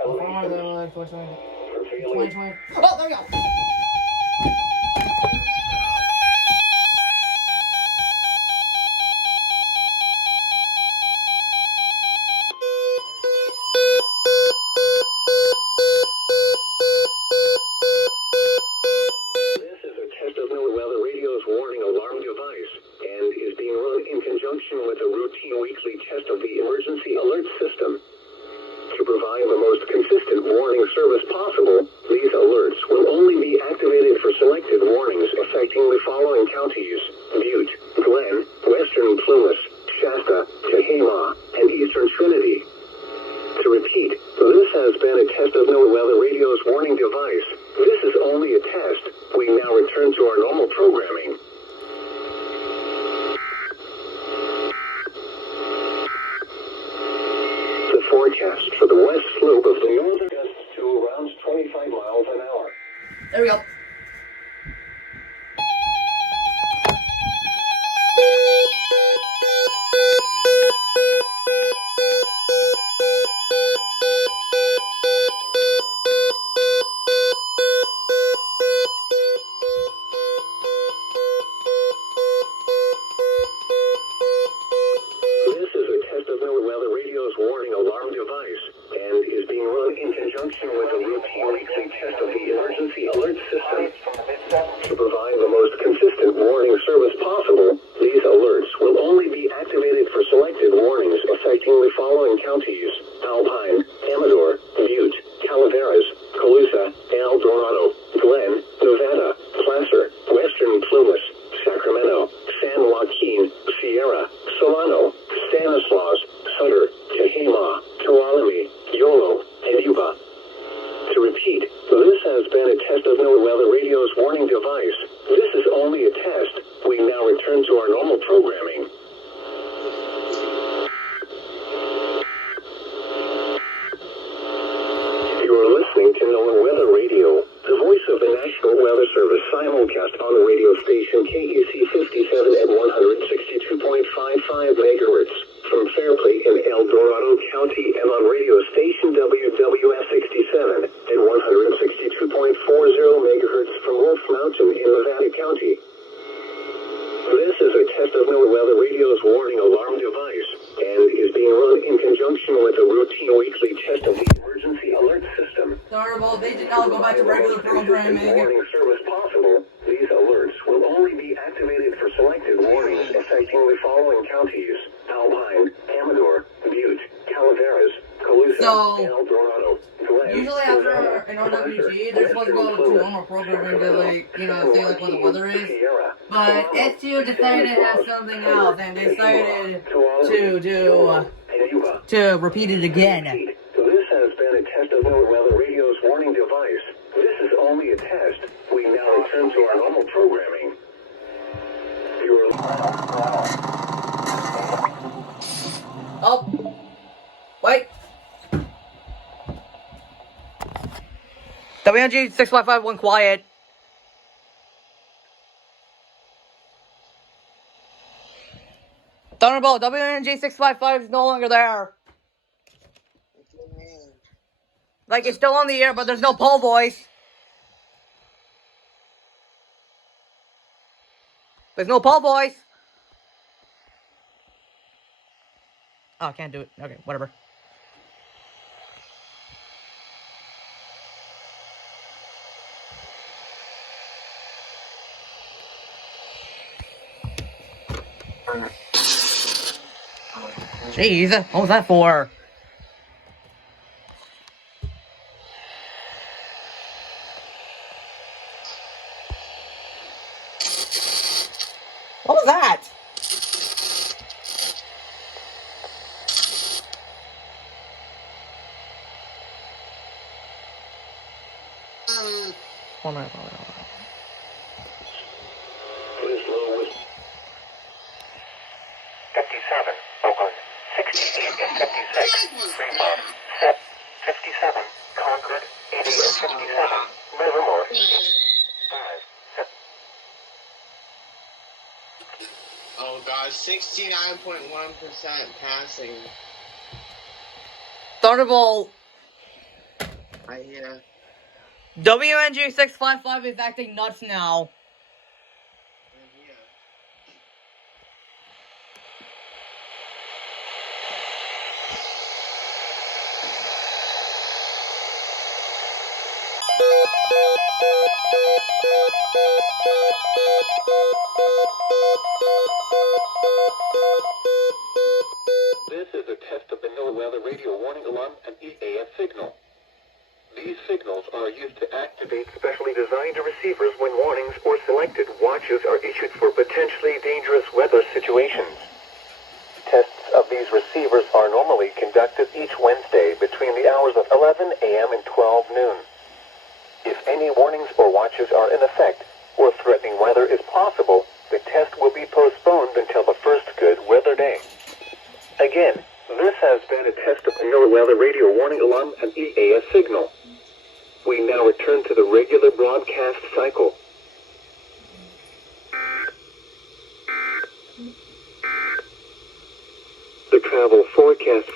2020. Oh, there we go. With a routine weekly test of the emergency alert system. To provide the most consistent warning service possible, these alerts will only be activated for selected warnings affecting the following counties: Butte, Glen, Western Plumas, Shasta, Tehama, and Eastern Trinity. To repeat, this has been a test of NOAA Weather Radio's warning device. This is only a test. We now return to our normal programming. Forecast for the west slope of the northern gusts to around 25 miles an hour. There we go. Warning alarm device and is being run in conjunction with a routine weekly test of the emergency alert system. To provide the most consistent warning service possible, these alerts will only be activated for selected warnings affecting the following counties: Alpine, Amador, Butte, Calaveras, Colusa, El Dorado, Glen, Nevada, Placer, Western Plumas, Sacramento, San Joaquin, Sierra, Solano, Stanislaus, Sutter, Tehama, Tuolumne, Yolo, and Yuba. To repeat, this has been a test of NOAA Weather Radio's warning device. This is only a test. We now return to our normal programming. You are listening to NOAA Weather Radio, the voice of the National Weather Service, simulcast on the radio station KEC 57 at 162.55 megahertz. From Fairplay in El Dorado County and on radio station WWS 67 at 162.40 megahertz from Wolf Mountain in Nevada County. This is a test of NOAA Weather Radio's warning alarm device and is being run in conjunction with a routine weekly test of the emergency alert system. Sorry, well, they did not go back to regular programming. Warning service possible. These alerts will only be activated for selected warnings affecting the following counties: Alpine, Amador, Butte, Calaveras, Colusa, and El Dorado. Glen, usually after an OWG, they're supposed to go to normal programming to, like, you know, say, like, what the weather is. But SU decided to have something else, and they decided to repeat it again. This has been a test of NOAA Weather Radio's warning device. This is only a test. We now return to our normal programming. Oh, wait. WNG655 went quiet. Thunderbolt, WNG655 is no longer there. Like, it's still on the air, but there's no poll voice. There's no poll voice. Oh, I can't do it. Okay, whatever. Jeez, what was that for? What was that? Hold on. This low was 57, Oakland, 68 and 56, Fremont, 57, Concord, 80 and 57, Livermore, 5. Oh god, 69.1% passing. Thunderbolt, I hear. WNG655 is acting nuts now. I hear. This is a test of the NOAA radio warning alarm and EAS signal. These signals are used to activate specially designed receivers when warnings or selected watches are issued for potentially dangerous weather situations. Tests of these receivers are normally conducted each Wednesday between the hours of 11 a.m. and 12 noon. If any warnings or watches are in effect or threatening weather is possible, the test will be postponed until the first good weather day. Again, this has been a test of the NOAA radio warning alarm and EAS signal. We now return to the regular broadcast cycle. The travel forecast